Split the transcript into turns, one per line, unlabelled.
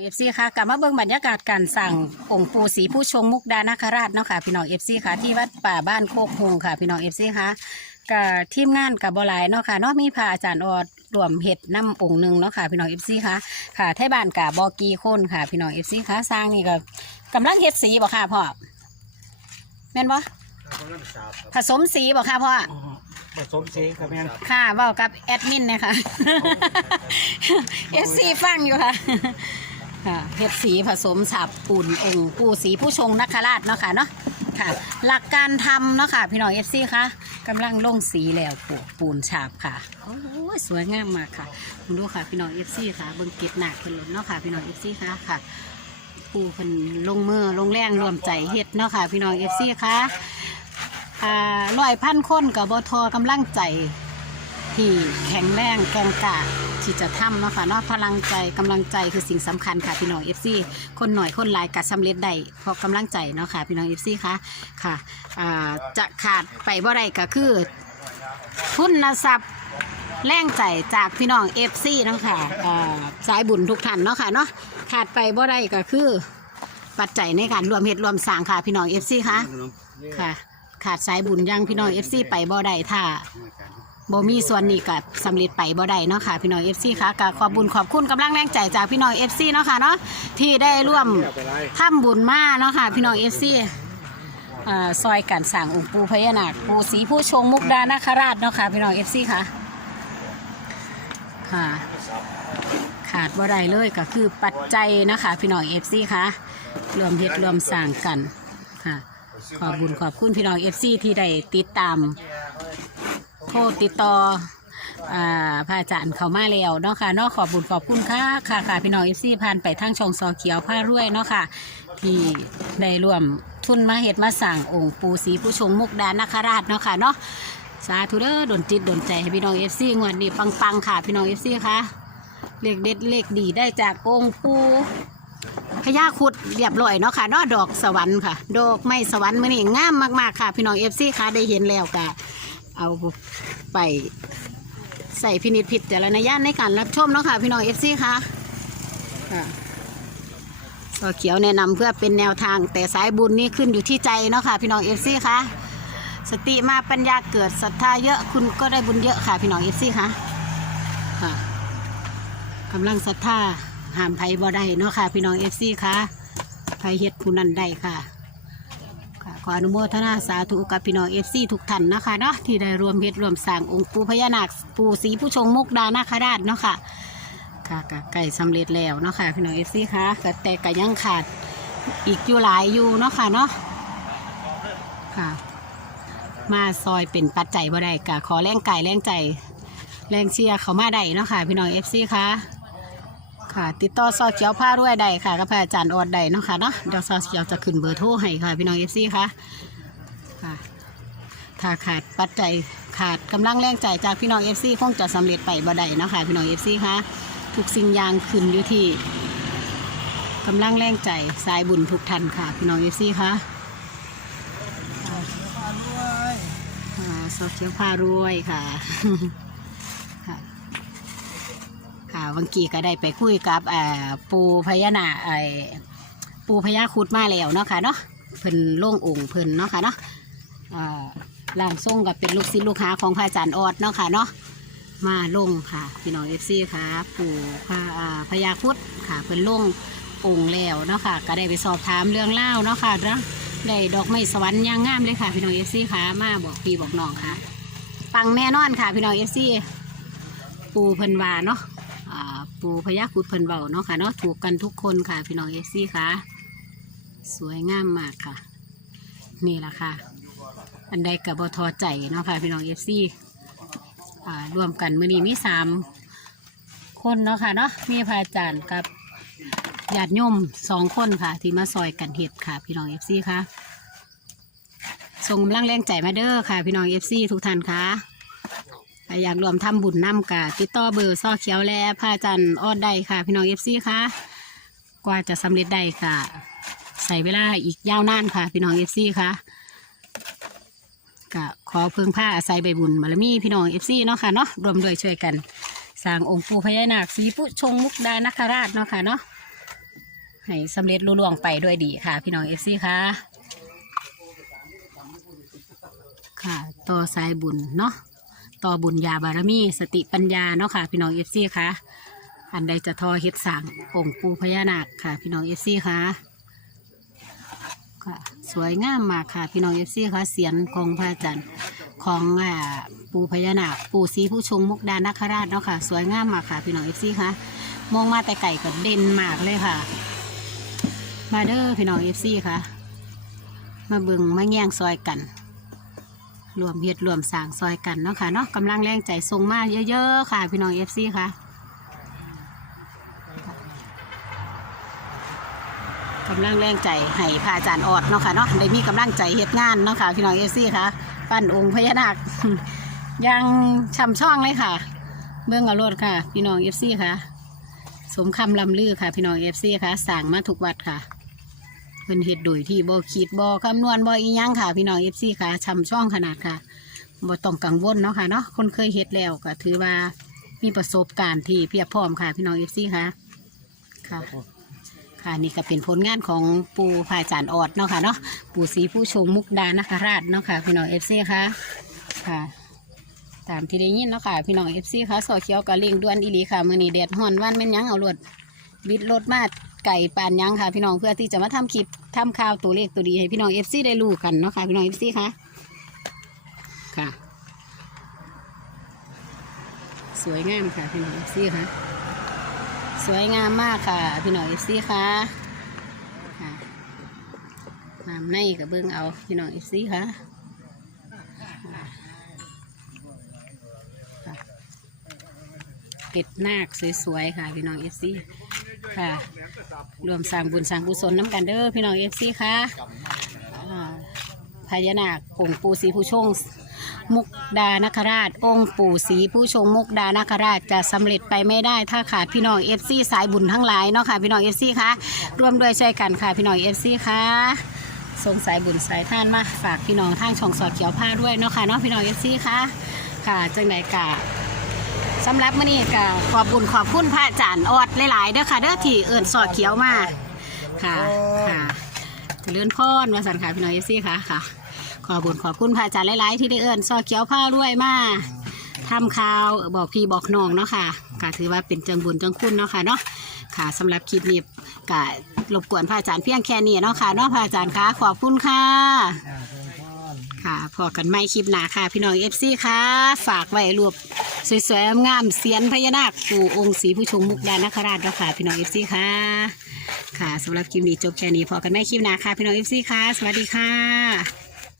เอฟซีค่ะกลับมาเบิ่งบรรยากาศการสั่งองค์ปู่ศรีผู้ชงมุกดานาคราชเนาะค่ะพี่น้องเอฟซีค่ะที่วัดป่าบ้านโคกฮงค่ะพี่น้องเอฟซีค่ะกับทีมงานกับบหลายเนาะค่ะเนาะมีพระอาจารย์ออดรวมเห็ดน้ำองค์หนึ่งเนาะค่ะพี่น้องเอฟซีค่ะค่ะไทยบ้านกับบอกีคนค่ะพี่น้องเอฟซีค่ะสร้างนี่ก็กำลังเฮ็ดสีบ่ค่ะพ่อแม่นบ่
กำลังสาบ
ผสมสีบ่ค่ะพ่อ
ผสมสีกับแม่น
ค่ะเว้ากับแอดมินนะคะเอฟซีฟังอยู่ค่ะ ค่ะเห็ดสีผสมฉับปูนองค์ปูสีผู้ชงนักราชเนาะค่ะเนาะค่ะ หลักการทำเนาะค่ะ พี่น้องเอฟซีคะกำลังลงสีแล้วปูปูนฉาบค่ะโอ้ยสวยงามมากค่ะคุณดูค่ะพี่น้องเอฟซีค่ะเบิ่งเก็บหนักเพิ่นเลยเนาะค่ะพี่น้องเอฟซีค่ะค่ะ ปูเพิ่นลงมือลงแรงรวมใจเฮ็ดเนาะค่ะ พี่น้องเอฟซีค่ะอ่าร้อยพันคนกับบทอกำลังใจที่แข็งแรงแกงกล้า ที่จะทำเนาะค่ะเนาะพลังใจกำลังใจคือสิ่งสำคัญค่ะพี่น้องเอฟซีคนหน่อยคนหลายกัดสำเร็จได้เพราะกำลังใจเนาะค่ะพี่น้องเอฟซีค่ะค่ะอ่าจะขาดไปบ่ได้ก็คือ ทุนทรัพย์แรงใจจากพี่น้องเอฟซีเนาะค่ะอ่าสายบุญทุกท่านเนาะค่ะเนาะขาดไปบ่ได้ก็คือ ปัจจัยในการรวมเฮ็ดรวมสร้างค่ะพี่น้องเอฟซีค่ะค่ะ ขาดสายบุญอยังพี่น้องเอฟซีไปบ่ได้ถ้า บ่มีส่วนนี้กับสำเร็จไปบ่ได้เนาะค่ะพี่น้อง FC ค่ะก็ขอบบุญขอบคุณกำลังแรงใจจากพี่น้อง FC เนาะค่ะเนาะที่ได้ร่วม
เอาไปไล่
ทำบุญมาเนาะค่ะพี่น้อง FC อ่าซอยการสั่งองค์ปู่พญานาคปู่ศรีผู้ชงมุกดานาคราชเนาะค่ะพี่น้อง FC ค่ะค่ะ ขาดบ่ได้เลยก็คือปัจจัยนะคะ พี่น้อง FC ค่ะรวมเฮ็ดรวมสร้างกันค่ะ ขอบบุญขอบคุณพี่น้อง FC ที่ได้ติดตาม โทรติดต่ออ่าพระอาจารย์เขามาแล้วเนาะค่ะเนาะขอบบุญขอบคุณค่ะค่ะค่ะพี่น้องเอฟซีผ่านไปทางช่องซอเขียวผ้ารวยเนาะค่ะ ที่ได้ร่วมทุนมาเฮ็ดมาสั่งองค์ปูศรีผู้ชงมุกดานคราชเนาะค่ะเนาะสาธุเด้อดนจิตดนใจให้พี่น้องเอฟซีงวดนี้ปังๆค่ะ พี่น้องเอฟซีค่ะเลขเด็ดเลขดีได้จากองค์ปูพญาครุดเรียบร้อยเนาะค่ะเนาะดอกสวรรค์ค่ะ ดอกไม้สวรรค์มื้อนี้งามมากๆค่ะ พี่น้องเอฟซีค่ะได้เห็นแล้วกะ เอาไปใส่พินิจผิดแต่ละนญาณในการรับชมเนาะค่ะ พี่น้องเอฟซีค่ะค่ะก็เขียวแนะนำเพื่อเป็นแนวทางแต่สายบุญนี่ขึ้นอยู่ที่ใจเนาะค่ะ พี่น้องเอฟซีค่ะ สติมาปัญญาเกิดศรัทธาเยอะคุณก็ได้บุญเยอะค่ะ พี่น้องเอฟซีค่ะค่ะกำลังศรัทธาห้ามไผบ่ได้เนาะค่ะ พี่น้องเอฟซีค่ะไผเฮ็ดผู้นั้นได้ค่ะ ขออนุโมทนาสาธุกับพี่น้องเอฟซีทุกท่านนะคะเนาะที่ได้รวมเฮ็ดรวมสร้างองค์ปู่พญานาคปู่ศรีผู้ชงมุกดานาคราชเนาะค่ะค่ะก็ใกล้สำเร็จแล้วเนาะค่ะพี่น้องเอฟซีค่ะแต่ก็ยังขาดอีกอยู่หลายอยู่เนาะค่ะเนาะค่ะ มาซอยเป็นปัจจัยบ่ได้ก็ขอแรงกายแรงใจ แรงเชียร์เขามาได้เนาะค่ะพี่น้องเอฟซีค่ะ ค่ะ ติดต่อซอเขียวผ้ารวยได้ค่ะกับพระอาจารย์ออดได้เนาะค่ะเนาะเดี๋ยวซอเขียวจะขึ้นเบอร์โทรให้ค่ะ พี่น้องเอฟซีค่ะค่ะ ถ้าขาดปัจจัยขาดกำลังแรงใจจากพี่น้องเอฟซีคงจะสำเร็จไปบ่ได้เนาะค่ะพี่น้องเอฟซีค่ะทุกสิ่งอย่างขึ้นอยู่ที่กำลังแรงใจสายบุญทุกท่านค่ะ พี่น้องเอฟซีค่ะซอเขียวผ้ารวยค่ะ วังกีก็ได้ไปคุยกับปูพญานาไอปูพญาคุดมาแล้วเนาะค่ะเนาะเพิ่นโล่งองค์เพิ่นเนาะค่ะเนาะอ่าล่างทรงก็เป็นลูกศิษย์ลูกหาของพระอาจารย์ออดเนาะค่ะเนาะมาลงค่ะพี่น้องเอฟซีค่ะปู่พระพญาคุดค่ะเพิ่นลงองค์แล้วเนาะค่ะก็ได้ไปสอบถามเรื่องเล่าเนาะค่ะเนาะได้ดอกไม้สวรรค์ย่างงามเลยค่ะ พี่น้องเอฟซีค่ะมาบอกพี่บอกน้องค่ะ ปังแน่นอนค่ะ พี่น้องเอฟซีปูเพิ่นว่าเนาะ ปูพญาคุดเพิ่นเบาเนาะค่ะเนาะถูกกันทุกคนค่ะ พี่น้องเอซี่ค่ะ สวยงามมากค่ะ นี่แหละค่ะ อันใดกับบทอใจเนาะค่ะ พี่น้องเอซีอ่ารวมกันมื่อนี้มีสามคนเนาะค่ะเนาะมีพระอาจารย์กับญาติโยมสองคนค่ะ ที่มาซอยกันเห็ดค่ะ พี่น้องเอฟซีค่ะส่งกำลังแรงใจมาเด้อค่ะ พี่น้องเอฟซีทุกท่านค่ะ ถ้าอยากรวมทำบุญนำกะติดต่อเบอร์ซ่อเขียวและพระอาจารย์ออดได้ค่ะ พี่น้องเอฟซีค่ะ กว่าจะสำเร็จได้ค่ะ ใส่เวลาอีกยาวนานค่ะ พี่น้องเอฟซีค่ะก็ขอเพิ่งผ้าอาศัยใบบุญบารมีพี่น้องเอฟซีเนาะค่ะเนาะรวมด้วยช่วยกันสร้างองค์ปู่พญานาคสีผู้ชงมุกดานคราชเนาะค่ะเนาะให้สำเร็จลุล่วงไปด้วยดีค่ะ พี่น้องเอฟซีค่ะ ค่ะ ต่อสายบุญเนาะ ต่อบุญญาบารมี สติปัญญาเนาะค่ะ พี่น้องเอฟซีค่ะ อันใดจะทอเฮ็ดสร้างองค์ปูพญานาคค่ะ พี่น้องเอฟซีค่ะค่ะ สวยงามมากค่ะ พี่น้องเอฟซีค่ะเสียนของพระอาจารย์ของอ่าปูพญานาคปูศรีผู้ชงมุกดานคราชเนาะค่ะ สวยงามมากค่ะ พี่น้องเอฟซีค่ะมองมาแต่ไก่ก็เด่นมากเลยค่ะ มาเด้อพี่น้องเอฟซีค่ะ มาเบึงมาแย่งซอยกัน รวมเฮ็ดรวมสร้างซอยกันเนาะค่ะเนาะกำลังแรงใจทรงมากเยอะ ๆ ค่ะ พี่น้องเอฟซีค่ะกำลังแรงใจให้พระอาจารย์ออดเนาะค่ะเนาะได้มีกำลังใจเฮ็ดงานเนาะค่ะพี่น้องเอฟซีค่ะ ปั้นองค์พญานาคยังช่ำช่องเลยค่ะ เบื้องอารถค่ะ พี่น้องเอฟซีค่ะ สมคำลำลือค่ะ พี่น้องเอฟซีค่ะสั่งมาทุกวัดค่ะ พิ่นเฮ็ดโดยที่บ่คิดบ่คำนวณบ่อีหยังค่ะ พี่น้องเอฟซีค่ะช่ำช่องขนาดค่ะบ่ต้องกังวลเนาะค่ะเนาะคนเคยเฮ็ดแล้วก็ถือว่ามีประสบการณ์ที่เพียบพร้อมค่ะ พี่น้องเอฟซีค่ะค่ะ ค่ะนี่ก็เป็นผลงานของปูพระอาจารย์ออดเนาะค่ะเนาะปูศรีผู้ชงมุกดานคราชเนาะค่ะ พี่น้องเอฟซีค่ะค่ะ ตามที่ได้ยินเนาะค่ะ พี่น้องเอฟซีค่ะสอเขียวกับเลียงด่วนอีหลีค่ะมือนี้แดดฮ้อนวันแม่นหยังเอารวดบิดรถมา ไก่ปานยังค่ะ พี่น้องเพื่อที่จะมาทำคลิปทำข่าวตัวเลขตัวดีให้พี่น้องเอฟซีได้รู้กันเนาะค่ะพี่น้องเอฟซีค่ะค่ะ สวยงามค่ะพี่น้องเอฟซีค่ะสวยงามมากค่ะ พี่น้องเอฟซีค่ะค่ะน้ำในกับเบิ้องเอาพี่น้องเอฟซีค่ะเก็ดนาคสวยๆค่ะ พี่น้องเอฟซี ค่ะ รวมสร้างบุญสร้างกุศลน้ำกันเด้อพี่น้องเอฟซีค่ะอ่าพญานาคองค์ปู่ศรีผู้ชง มุกดานคราช องค์ปู่ศรีผู้ชงมุกดานคราชจะสำเร็จไปไม่ได้ถ้าขาดพี่น้องเอฟซีสายบุญทั้งหลายเนาะค่ะพี่น้องเอฟซีค่ะร่วมด้วยช่วยกันค่ะพี่น้องเอฟซีค่ะส่งสายบุญสายท่านมาฝากพี่น้องทางช่องสอดเขียวผ้าด้วยเนาะค่ะเนาะพี่น้องเอฟซีค่ะค่ะจังไหนกะ สำหรับมื้อนี้ก็ขอบบุญขอบคุณพระอาจารย์ออดหลายๆเด้อค่ะเด้อที่เอิ่นสอดเขียวมาค่ะค่ะเจริญพรมาสันค่ะพี่น้องเอฟซีค่ะค่ะ ขอบุญขอบคุณพระอาจารย์หลายๆที่ได้เอิ่นสอดเขียวผ้ารวยมาทำข่าวบอกพี่บอกน้องเนาะค่ะก็ถือว่าเป็นจังบุญจังคุณเนาะค่ะเนาะค่ะสำหรับคลิปนี้ก็รบกวนพระอาจารย์เพียงแค่นี้เนาะค่ะเนาะพระอาจารย์คะขอบคุณค่ะ
อ่า
ค่ะ พอกันไม่คลิปหนาค่ะ พี่น้องเอฟซีค่ะ ฝากไว้รวบสวยๆงามเสียนพญานาคปู่องค์ศรีผู้ชงมุกดานคราชแล้วค่ะ พี่น้องเอฟซีค่ะ ค่ะสำหรับคลิปนี้จบแค่นี้พอกันไม่คลิปหนาค่ะ พี่น้องเอฟซีค่ะ สวัสดีค่ะ